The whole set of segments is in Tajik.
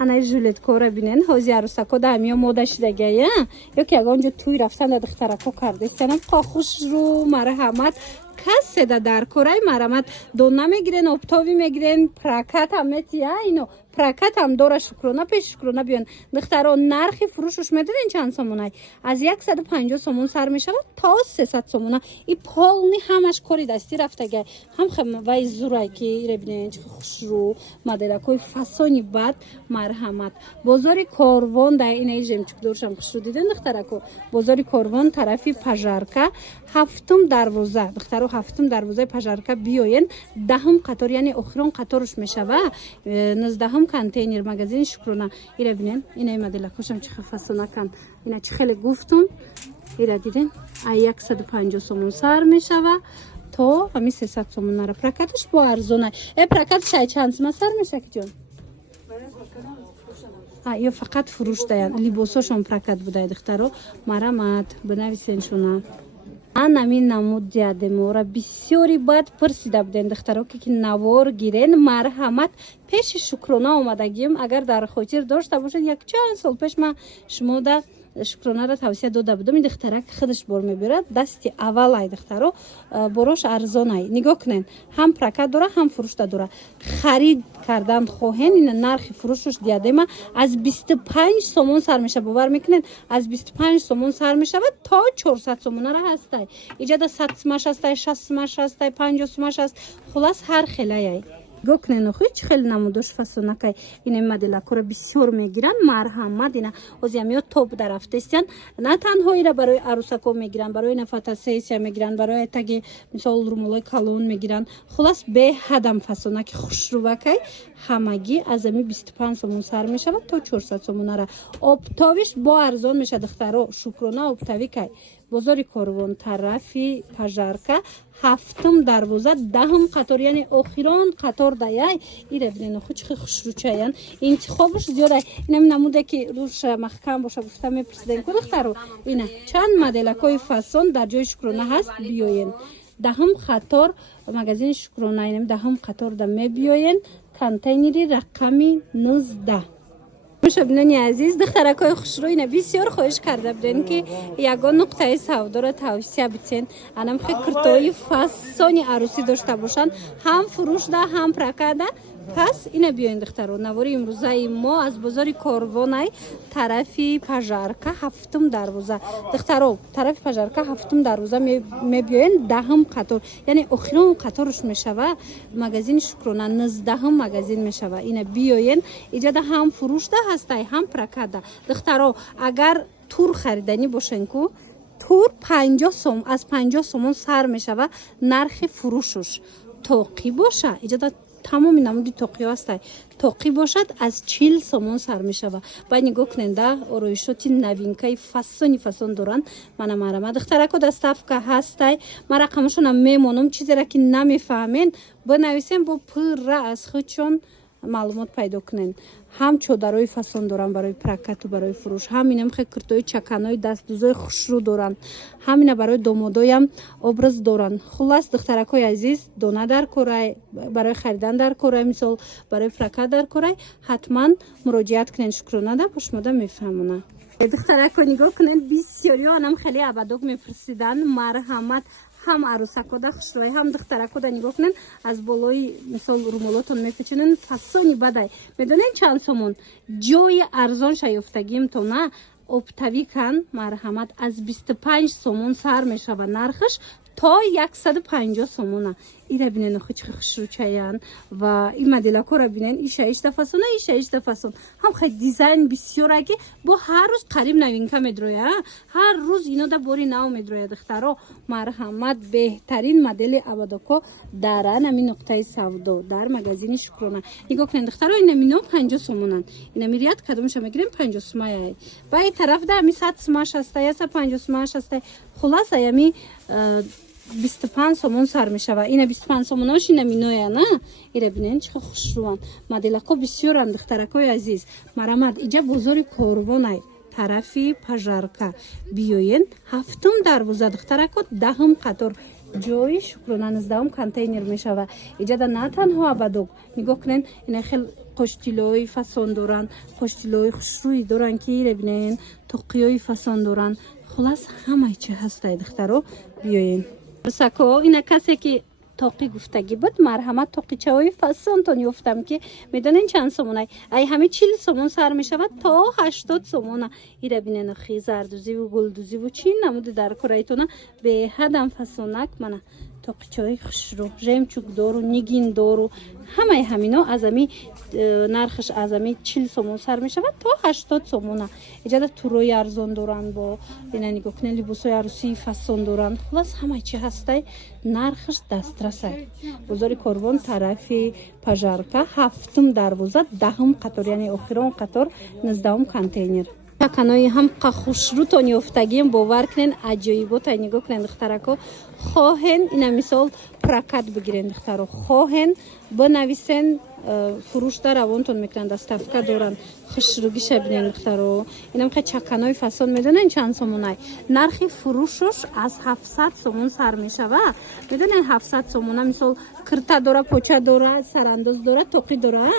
ана жилеткора бинен ҳози арӯсако да ҳамиё мода шудагая ёки ягонҷо тӯй рафтан да духтарако кардестианам хохушрӯ марҳамат кассе да дар кораи марҳамат дона мегирен обтови мегирен прокат ҳам метия ино прокат ҳам дора шукрона пеши шукрона биён духтаро нархи фурӯшуш медонен чанд сомонай аз 150 сомон сар мешавад то 300 сомона и полни ҳамаш кори дастӣ рафтагай ҳам вай зурай ки ире бинен чӣ хушрӯ моделакои фасони бад марҳамат бозори корвон да инаи жемчугдоршам хушрӯ диден духтарако бозори корвон тарафи пажарка ҳафтум дарвоза духтаро ҳафтум дарвозаи пажарка биёен даҳум қатор яъне охирон қаторш мешава 19 контейнер магазини шукрона ира бинен инаи моделакошам чихел фасонакан ина чихеле гуфтум ира диден а 150 сомон сар мешава то ҳами 300 сомонара прокаташ бо арзонай прокаташ ай чанд сома сар меша киҷон ё фақат фурӯш даян либосошон прокат будай духтаро марамат бинависен шуна анами намуд диадемора бисёри бад пурсида буден духтаро ки навор гирен марҳамат пеши шукрона омадагим агар дар хотир дошта бошед як чанд сол пеш ман шумода шукронаро тавсия дода будам ин духтарак худаш бор мебирад дасти аввалай духтаро борош арзонай нигоҳ кунен ҳам прокат дора ҳам фурӯшта дора харид кардан хоҳен ин нархи фурӯшуш диадема аз 25 сомон сар меша бовар мекунен аз 25 сомон сар мешавад то 400 сомонара ҳастай иҷада 100 сомаш ҳастай 60 сомаш ҳастай 50 сомаш ҳаст хулас ҳар хелаяй гокнен охи чӣ хел намудош фасонакай ин моделакора бисёр мегиран марҳамат ина ҳози ҳамиё топ дарафтестиан на танҳо ира барои арӯсако мегиран барои ина фотосессия мегиран барои таги мисол румолои калон мегиран хулас беҳадам фасонаки хушрӯвакай ҳамагӣ аз ами 25 сомон сар мешавад то 400 сомонара обтовиш бо арзон меша духтаро шукрона обтави кай бозори корвон тарафи пажарка ҳафтум дарвоза даҳум қатор яъне охирон қатор даяй ира бинен охи чихел хушрӯчаян интихобуш зиёдай инам намуде ки рӯша маҳкам боша гуфта мепурсиден ку духтаро ина чанд моделакои фасон дар ҷои шукрона ҳаст биёен даҳум қатор магазини шукрона инам даҳум қатор да мебиёен контейнери рақами 19 мушобинони азиз духтаракои хушрӯ ина бисёр хоҳиш карда буден ки ягон нуқтаи савдоро тавсия битсен анам хе куртои фасони арӯсӣ дошта бошанд ҳам фурӯшда ҳам прокада пас ина биёен духтаро навори имрӯзаи мо аз бозори корвонай тарафи пажарка ҳафтум дарвоза духтаро тарафи пажарка ҳафтум дарвоза мебиёен даҳум қатор яъне охирон қаторш мешава магазини шукрона 19 магазин мешава ина биёен иҷада ҳам фурӯшда ҳастай ҳам прокада духтаро агар тур хариданӣ бошен ку тур 50 сом аз 50 сомон сар мешава нархи фурӯшуш тоқӣ боша иҷада тамоми намуди тоқиё ҳастай тоқӣ бошад аз 40 сомон сар мешава бай нигоҳ куненда ороишоти навинкаи фасони фасон доранд мана марама духтарако доставка ҳастай ма рақамашонам мемонам чизеро ки намефаҳмен бинависен бо пурра аз худшон маълумот пайдо кунен ҳам чодарои фасон доранд барои прокату барои фурӯш ҳам инам хе куртои чаканои дастдӯзои хушрӯ доранд ҳам ина барои домодоям образ доранд хулас духтаракои азиз дона дар корай барои харидан дар корай мисол барои прокат дар корай ҳатман муроҷиат кунен шукронада бо шумода мефаҳмона духтарако нигоҳ кунен бисёриё анам хеле абадок мепурсидан марҳамат ҳам арӯсакода хушрӯй ҳам духтаракода нигоҳ кунен аз болои мисол румолотон мепечунен фасони бадай медонен чанд сомон ҷои арзонша ёфтагим то на обтави кан марҳамат аз 25 сомон сар мешава нархаш то 150 сомона ира бинен охи чихел хушрӯчаян ва ин моделакора бинен иша ишта фасона иша ишта фасон ҳам хай дизайн бисёра ки бо ҳар рӯз қариб новинка медроя ҳар рӯз инода бори нав медроя духтаро марҳамат беҳтарин модели абадоко дар анами нуқтаи савдо дар магазини шукрона нигоҳ кунед духтаро инамино 50 сомонанд инами рияд кадомаша мегирем 50 сомая ба ин тарафда ами 100 сомаш ҳастай 50 сомаш ҳастай хулас аями 25 сомон сар мешава ина 25 сомонош ина миноя на ира бинен чихел хушрӯанд моделако бисёранд духтаракои азиз марамад иҷа бозори корвонай тарафи пажарка биёен ҳафтум дарвоза духтарако даҳум қатор ҷои шукрона 19 контейнер мешава иҷада на танҳо абадок нигоҳ кунен ина хел قشتیلوی فسان دارن، قشتیلوی خوشرویی دارن که ایره بینین، توقیوی فسان دارن. خلاص همه چی هسته دخترو بیاین. سکو اینا کسی که توقی گفتگی بود مرحمت توقیچه های فسان تون یفتم که میدونین چند سومونه ای همه 40 سومون سر میشود تا 80 سومونه. ایره بینین خی زردوزی و گلدوزی و چین نموده در کرایتونه به حدم فسانک منه توقیچه های خوش رو ژمچوک دارو نیگین دارو همه همینا از امی نرخش از امی 40 سومون سر می شود تا 80 سومونه. ایجاد توروی ارزان دارن با اینا نگاه کنین لباسای عروسی فسان دارن. خلاص همه چی هسته نرخش دسترسه. بازار کاروان طرفی پژارکا هفتم دروازه دهم قطار یعنی آخرون قطار 19ام کانتینر. کنایی هم خوش رو تون یافتگیم باور کنین عجایبات نگاه کنین دخترکو خواهن اینا مثال پرکات بگیرین دخترو خواهن بنویسن فروش در روانتون میکنن دستفکه دارن خوشروگی شبینین دخترو. اینم که چکنای فسان میدونین چند سومونه نرخ فروشش از 700 سومون سر میشوه. میدونین 700 سومونه مثال کرتا داره پوچه داره سرانداز داره توقی داره.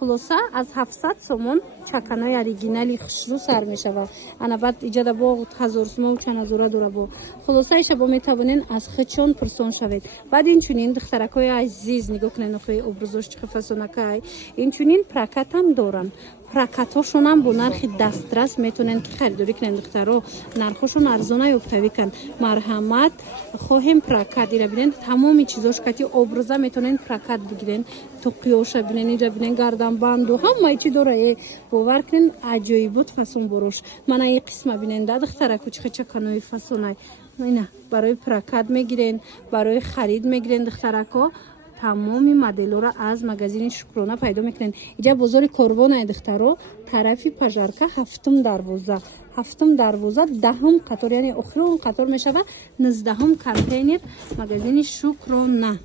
خلاصه از 700 سومون چکنای اوریجینالی خوشرو سر میشوه. انا بعد ایجاد با 1000 سومه و چند هزاره داره با. خلاصه ایش با میتوانین از خچون پرسون شوید. بعد این چونین دخترکای عزیز نگاه کنین نخوی ابرزوش چه فسونکای این چونین پرکات هم دارن. پرکاتاشون هم با نرخ دسترس میتونن که خریداری کنن دخترو نرخشون ارزانه یافتوی کن. مرحمت خواهیم پرکات ایرا بینن تمامی چیزاش کتی ابرزه میتونن پرکات بگیرن توقیوش بینن ایرا بینن گردن بند و همه چی داره باور کنن عجایبات فسون بروش. من این قسمه بینن دخترکو چه کنوی فسونای اینا برای پرکات میگیرن برای خرید میگیرن دخترکو تمامی مدل‌ها را از مغازین شکرانه پیدا میکنین. اینجا بازار کاروان دخترو طرفی پژارکا هفتم دروازه دهم قطار یعنی آخرون قطار میشوه 19ام کانتینر مغازین شکرانه.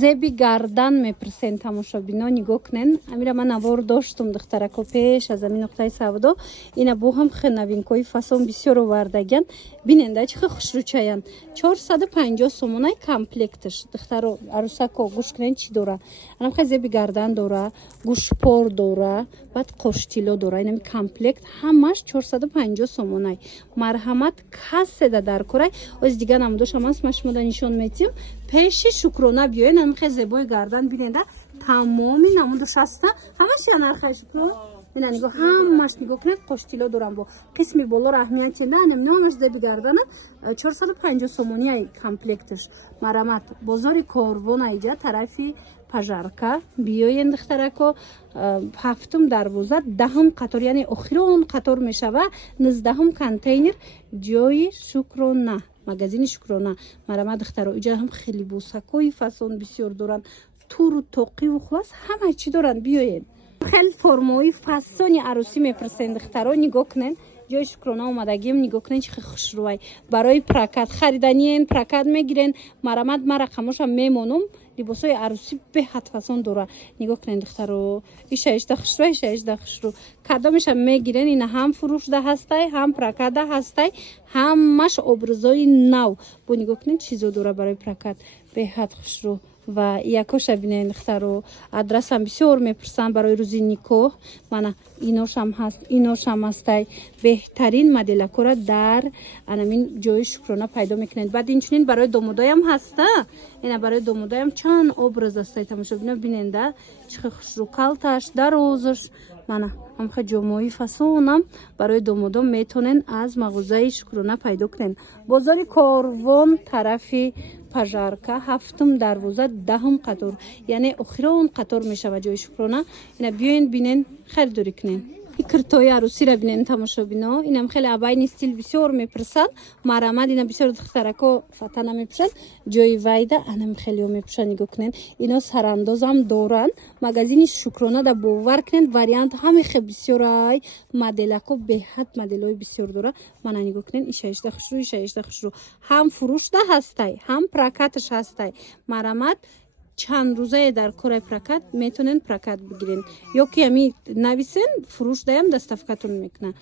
زبی گردن میپرسین تماشابینا نگاه کنین. امیره من نوار داشتم دخترکو پیش از این نقطه سودا اینا بو هم خیلی نوینکوی فسون بسیار آوردگن بیننده چه خوشروچاین 450 سومونه کامپلکتش دخترو عروسکو گوش کنین چی داره. الان خیلی زبی گردن داره گوشپار داره بعد قشتیلو داره اینم کامپلکت همش 450 سومونه. مرحمت کاسه در کره از دیگه نمودش هم اسمش مدا نشون میتیم پیش شکرانه بیاین. هم خیلی زیبای گردن بیننده تمامی نمودش هسته همش یا نرخش کنه اینا نگاه همش نگاه کنید قشتیلو دارم با قسمی بالا رحمیتی نه همش زیبای گردن 450 سومونی کامپلکتش. مرحمت بازار کاروان ایجا طرفی پژارکا بیاین دخترکو هفتم دروازه دهم قطار یعنی آخرون قطار میشوه 19ام کانتینر جای شکرانه مغازین شکرانه. مرحمت دخترو اینجا هم خیلی بوسکوی فسون بسیار دارن تور و توقی و خلاص همه چی دارن بیاین. خیلی فرمای فسونی عروسی میپرسن دخترو نگاه کنین جای شکرانه اومدگیم نگاه کنین چه خوشروای برای پرکات خریدنین پرکات میگیرن. مرحمت من رقمش هم میمونم لباسای عروسی به حد فسون داره نگاه کنین دخترو ایش خوشرو کدامش هم میگیرن. این هم فروش ده هسته هم پرکات ده هسته همش ابرزای نو با نگاه کنین چیزو داره برای پرکات به حد خوشرو. و یکوش بینین دخترو آدرس هم بسیار میپرسن برای روزی نیکو من اینوش هم هسته بهترین مدل کورا در انامین جای شکرانه پیدا میکنید. بعد این چنین برای دومودای هم هسته اینا برای دومودای هم چند ابرز هسته تماشا بیننده چه خوش رو کالتاش در روزش من هم خیلی جمعی فسونم برای دومودم میتونن از مغازه شکرانه پیدا کنین. بازار کاروان طرفی پژارکا هفتم دروازه دهم قطار یعنی آخرون قطار میشوه جای شکرانه. اینا بیاین بینین خریداری کنین. این کرتای عروسی را بینین تماشا بینا اینم خیلی عبای استیل بسیار میپرسن. مرحمت اینا بسیار دخترکو فتنه میپرسن جای وایده انم خیلی میپرسن نگاه کنین. اینا سرانداز هم دارن مغازین شکرانه دا باور کنین واریانت همه خیلی بسیارای مدلکو به حد مدلای بسیار داره. من نگاه کنین ایش خوشرو هم فروش ده هسته هم پرکاتش هسته. مرحمت چند روزه در کره پرکات میتونن پرکات بگیرین یا که همی نویسین فروش دایم دستفکتون میکنه.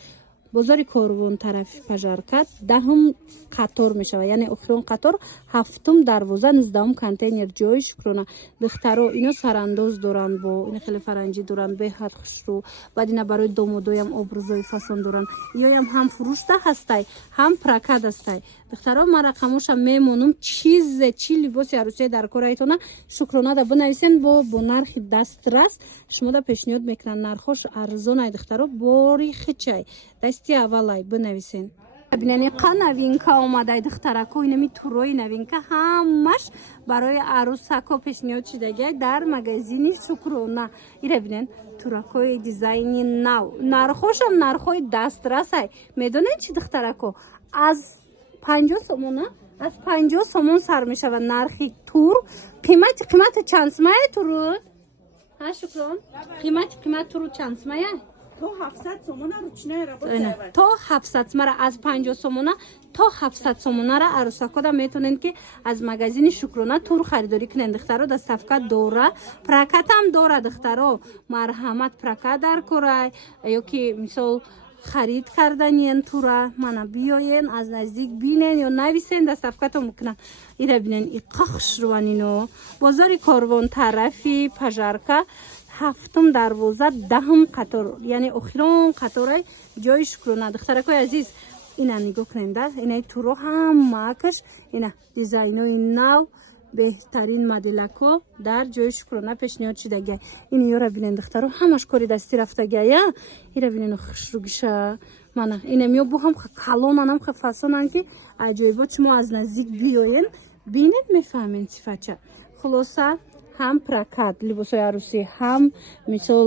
бозори Корвон тарафи Пажарка 10 қатор мешавад, яъне охирон қатор 7 дарвоза 19 контейнер ҷои Шукрона. Духтаро ино сарандоз доранд, бо ин хеле фаранҷӣ доранд, беҳад хушрӯ. Баъд ина барои домодоям образои фасон доранд. Иёям ҳам фурӯшта ҳастай, ҳам прокат ҳастай. Духтаро ман рақамоша мемонам, чизе чи либоси арӯсие дар кораитона Шукронада бинависен бо нархи дастрас. Шумо да пешниҳод мекунам нархош арзонай духтаро, бори хичай дасти аввалай бинависен. бинани қа новинка омадай духтарако, инами турои новинка ҳамаш барои арӯсако пешниҳод шидагиак дар магазини Шукрона. ира бинен туракои дизайни нав, нархошам нархои дастрасай. Медонед чи духтарако, аз 50 сомона, аз 50 сомон сар мешавад нархи тур. қимати чанд сомае туру? ҳа Шукрон, қимати туру чанд сомае? то 700 сомона ручная работа. То 700 сомона, аз 50 сомона то 700 сомонара арӯсакода метонен ки аз магазини Шукрона тур харидорӣ кунен. духтаро дастафка дора, прокатам дора духтаро. марҳамат прокат дар корай ёки мисол харид карданиян тура, мана биёен аз наздик бинен ё нависен дастафкато мекунан. ира бинен иқа хушрӯанино бозори Корвон тарафи Пажарка 7 дарвоза 10 қатор, яъне охирон қаторай ҷои Шукрона. духтаракои азиз, ина нигоҳ кунед, инаи туро ҳамаакаш ина дизайнои нав, беҳтарин моделако дар ҷои Шукрона пешниҳод шидагиа. ин ёра бинен духтаро ҳамаш кори дастӣ рафтагия. ира бинен хушрӯгиша мана инамиё бо ҳам калонанам ха фасонан ки аҷоибот шумо аз наздик биёен бинед мефаҳмен сифатча. хулоса ҳам прокат либосои арӯсӣ, ҳам мисол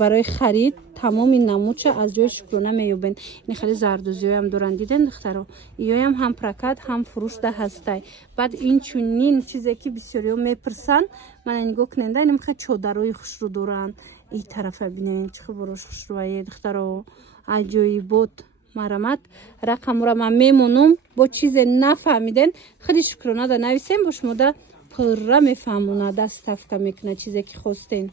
барои харид тамоми намудша аз ҷои Шукрона меёбен. ин хеле зардозиёям доранд, диден духтаро, иёям ҳам прокат ҳам фурӯшда ҳастай. баъд инчунин чизе ки бисёриҳо мепирсанд, мана нигоҳ кунед, инам ха чодарои хушрӯ доранд. ин тарафа бинен чӣ хуборош хушрӯае духтаро, аҷоибот. марҳамат, рақамро ман мемонам, бо чизе нафаҳмиден худи Шукронада нависен, бо шумода пурра мефаҳмона, дастафка мекуна чизе ки хостен.